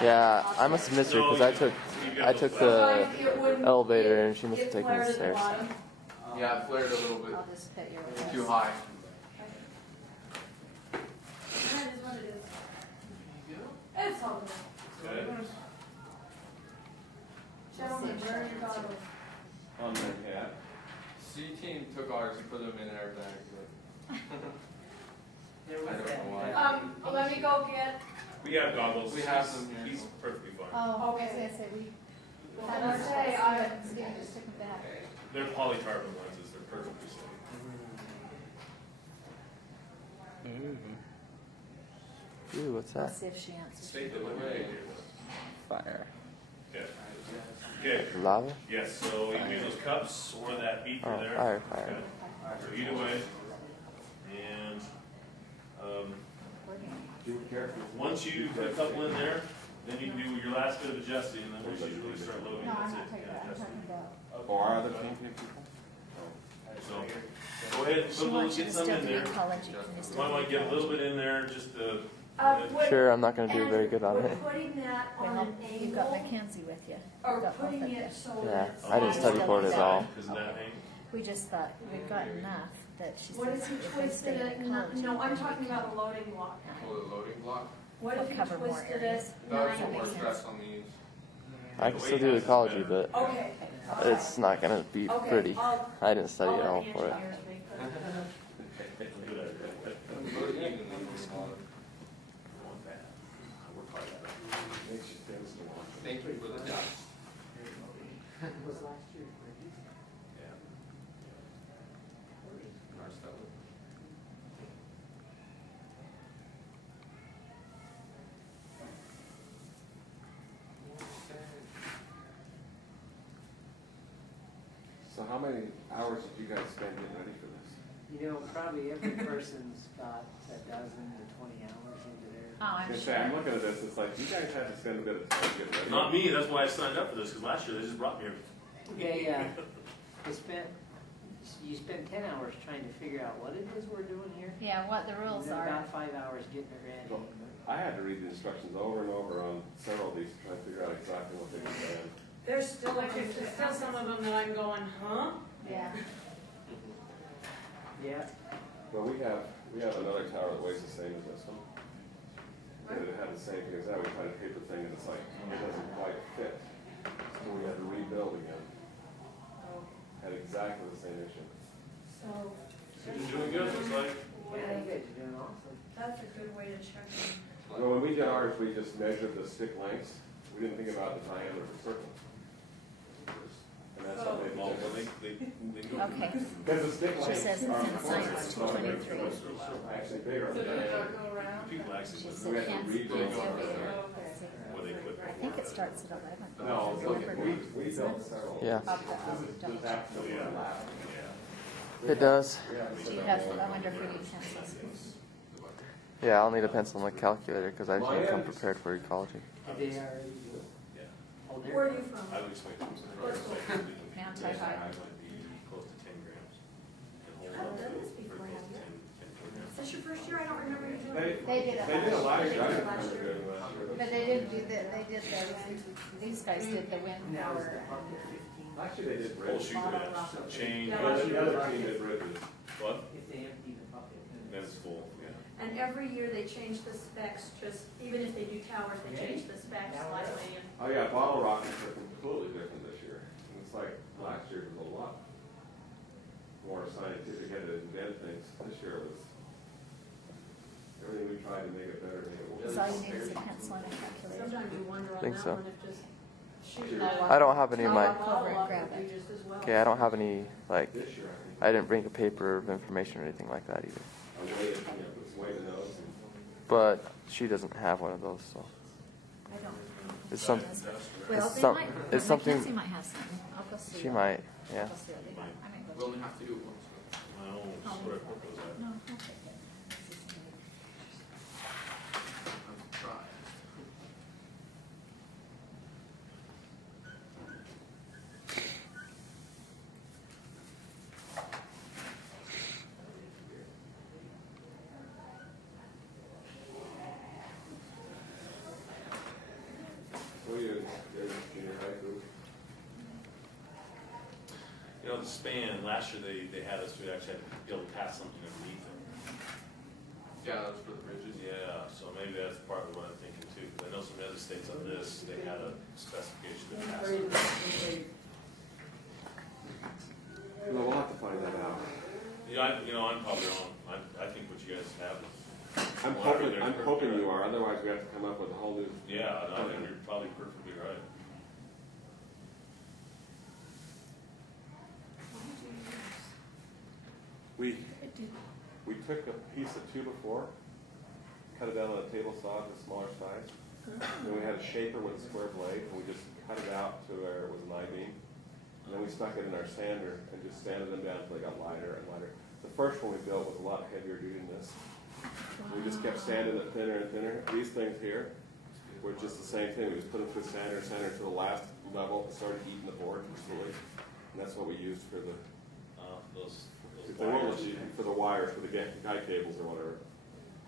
Yeah, I must have missed her because I took the elevator and she must have taken the stairs. Yeah, it flared a little bit. I'll just put your Too high. That is what it is. It's all good. Gentlemen, where are your goggles? On their hat. C team took ours and put them in our bag. But I don't know why. Let me go get. We have goggles. We have them here. He's perfectly fine. Oh, Okay. okay. I say we. I was say, I just took them back. They're polycarbon lenses. They're perfectly safe. Ooh, what's Let's that? see if she answers. State the way. Fire. Okay. Okay. Lava? Yes. So you can use those cups or that beaker Oh, there. fire, fire. Okay. So either way. And once you put a couple in there, then you can do your last bit of adjusting, and then once you really start loading, No, I'm that's not it. talking about. I'm talking about. Or are other people? So go ahead and She put wants you get to some still in do there. ecology. Can you You still might want to do get a little bit in there, just to. Sure, I'm not going to do very good on We're it. putting that Well, on an you've got angle, Mackenzie with you. or You've got both putting of you. it so Yeah, that it's. I didn't study for it at all. Isn't that hang? We just thought we've got enough that she What says if you if we twisted stay it, in ecology. no, I'm talking about a loading block. Oh, the loading block? What if you Cover more twisted areas. it That was nine? more makes stress on these. I can still do ecology, but Okay. it's not going to be Okay, pretty. I'll- I didn't study I'll at let all the for it. engineers make that. Load it evenly with this one. Thank you for the dust. Nice, that one. So how many hours did you guys spend getting ready for this? You know, probably every person's got a dozen to 20 hours into their. Oh, I'm In fact, I'm sure. looking at this, it's like, you guys had to spend a bit of time getting ready. Not me, that's why I signed up for this, because last year they just brought me here. You spend 10 hours trying to figure out what it is we're doing here. Yeah, what the And rules then are. about 5 hours getting it ready. Well, I had to read the instructions over and over on several of these to try to figure out exactly what they were saying. There's still, there's still some of them that I'm going, huh? Yeah. Yeah. But we have another tower that weighs the same as this one. And it had the same thing as that, we tried a paper thing and it's like, it doesn't quite fit. So we had to rebuild again. Had exactly the same issue. So, You're doing good, looks like. Yeah, you guys are doing awesome. that's a good way to check them. Well, when we did ours, we just measured the stick lengths. We didn't think about the diameter of the circle. And that's how they Well, measured. they do. Okay. Because the stick She lengths says it's are in Science 223. actually bigger So than do that. not go around? People actually, She We said had to Kansas rebuild City every year. what they put. I think it starts at 11. No, Remember we built several. Yeah, I'll double check. Actually, it does. Do you have, I wonder if we need pencils. Yeah, I'll need a pencil and a calculator because I didn't come prepared for ecology. Did they already do it? Yeah. Oh, they're. Where are you from? I would expect them to. Mount High. I might be close to 10 grams. And hold I've on done to this for before, close to have you? 10 kilograms. Is this your first year? I don't remember you doing They, it. They did it they did a lot of They did it last good year. last year. But they didn't do the, they did the, these guys did the wind Now is power. the bucket 15. Actually, they did Oh, bridges. shoot, yeah. Chain. Yeah. The other team did bridges. What? If they empty the bucket. then That's full, yeah. And every year they change the specs, just, even if they do towers, they change the specs slightly. And Oh yeah, bottle rockets are completely different this year. And it's like last year was a lot more scientific, had to invent things. This year it was everything we tried to make it better, make it worse. So all you need is a pencil and a calculator. sometimes you wonder on Think that so. one if just shooting Sure. that I don't have any of my. Over and grab would it. do just as well. Okay, I don't have any like. This year, I think, I didn't bring a paper of information or anything like that either. I weighed it, it's way the nose. But she doesn't have one of those, so I don't. it's some. Well, It's they some- might, it's something- Mackenzie might have something. I'll go see. She what- might, yeah. I'll go see what they have. I might We go only check. have to do it once. Well, where I put those at. No, I'll take it. Let's try. the span, last year they had us, we actually had to be able to pass something underneath it. Yeah, that was for the bridges. Yeah, so maybe that's partly what I'm thinking too, because I know some other states on this, they had a specification to pass it. Well, we'll have to find that out. I'm probably wrong. I think what you guys have is. I'm hoping you are, otherwise we have to come up with a whole new. Yeah, I think you're probably perfectly right. We took a piece of 2x4, cut it down on a table saw to a smaller size. Then we had a shaper with a square blade, and we just cut it out to where it was an I-beam. And then we stuck it in our sander and just sanded them down until they got lighter and lighter. The first one we built was a lot heavier duty than this. We just kept sanding it thinner and thinner. These things here were just the same thing. We just put them through sander to the last level, and started eating the board completely. And that's what we used for the for the wires, for the guy cables or whatever.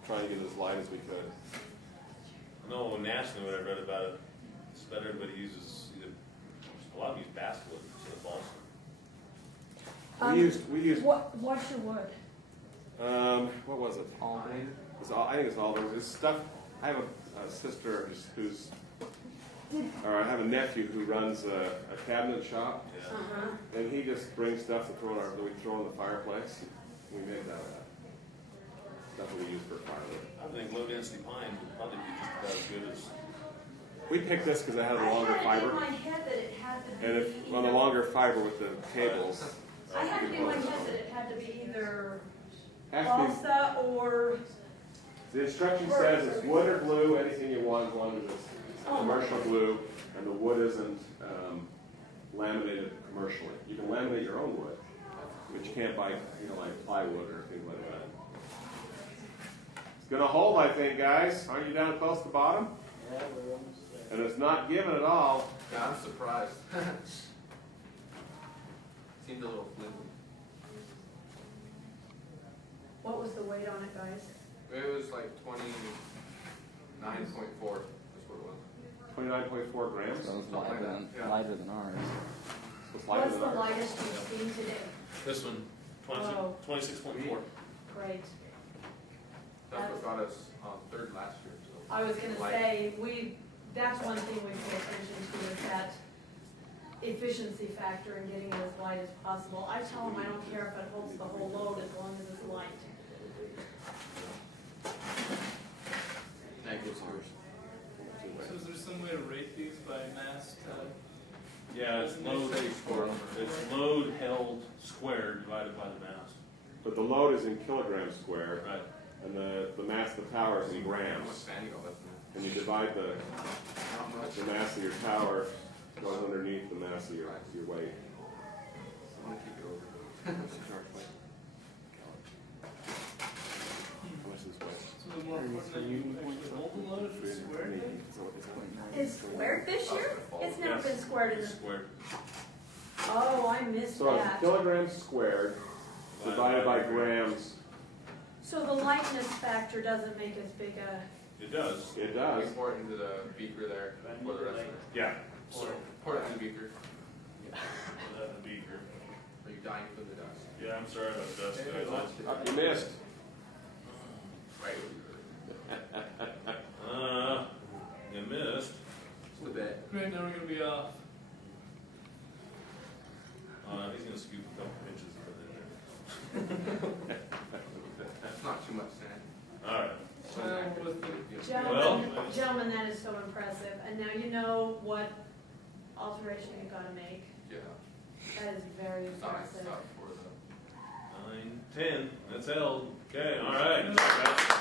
Trying to get it as light as we could. I know nationally what I read about it, it's better everybody uses a lot of them use basswood instead of balsa. We used What's your wood? what was it? Albany. I think it's all this stuff. I have a sister who's, or I have a nephew who runs a cabinet shop, Yeah. and he just brings stuff that we throw in the fireplace. We make that out. That's what we use for firewood. I think low density pine would probably be just about as good as. We picked this because it has a longer fiber, I had it in my head that it had to be. and if on the longer fiber with the cables. I had it in my head that it had to be either Actually, balsa or. the instruction says it's wood or glue, anything you want, as long as it's commercial glue, and the wood isn't laminated commercially. You can laminate your own wood, but you can't buy, like plywood or things like that. It's gonna hold, I think, guys. Aren't you down close to the bottom? Yeah, we're almost there. And it's not given at all. Yeah, I'm surprised. Seemed a little flimsy. What was the weight on it, guys? It was like 29.4. That's what it was. 29.4 grams. So it's Something like that, yeah. lighter than ours. It's lighter What's than the ours. lightest you've seen today? This one, Oh. 26.4. Great. That's what got us third last year. So. I was gonna Light. say, that's one thing we pay attention to is that efficiency factor in getting it as light as possible. I tell them I don't care if it holds the whole load as long as it's light. Negative scores. So is there some way to rate these by mass? Yeah, it's load held squared divided by the mass. But the load is in kilograms squared, Right. and the mass of the tower is in How much grams. sand you got left in And you divide the mass of your tower goes underneath the mass of your weight. I'm gonna keep it over. How much is this weigh? So the more important that you actually hold the load if it's squared then? Is squared this year? It's never Yes. been squared in the, Squared. oh, I missed So it's that. kilograms squared divided by grams. So the lightness factor doesn't make as big a, It does. It We does. pour it into the beaker there for the rest of it. Yeah. Pour it in the beaker. That would be your. Are you dying for the dust? Yeah, I'm sorry about dust, guys. You missed. Right. You missed. Just a bit. Great, now we're gonna be off. He's gonna scoop a couple inches of it in there. That's not too much sand. All right. Well, with the gentlemen, that is so impressive. And now you know what alteration you've gotta make. Yeah. That is very Size impressive. stuff for the. 9, 10. That's held. Okay, all right.